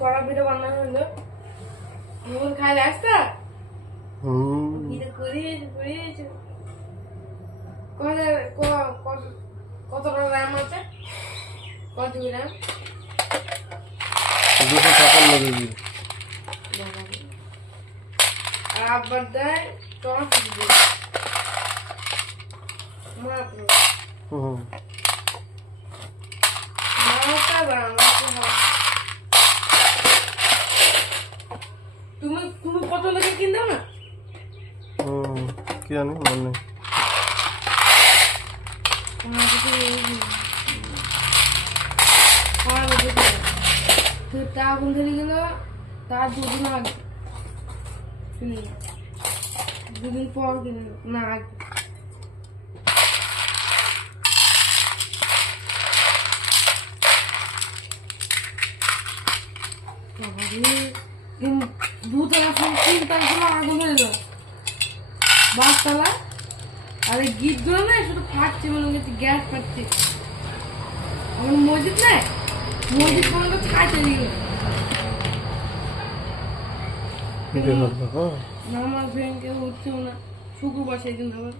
কড়া পিঠা বানানো হলো মোর খাইলে আসতা কতটা রাম আছে কত গ্রাম 256 কেজি আর আবার দেয় টমেটো দিয়ে মাত্র তুমি কত লেগে কিনতে না কি জানি মনে নেই আগুন ধরে গেল তার দুদিন আগে দুদিন পর কিনে না আগে দুতলা ফোন তিনতলা ফোন আগুন ধরে গেল বাসতলা আর এই গিট গুলো না শুধু ফাটছে মনে হচ্ছে গ্যাস ফাটছে আমার মসজিদ না মসজিদ পর্যন্ত ছাই চলে গেল নামাজ ভেঙে উঠছেও না শুক্রবার সেই দিন আবার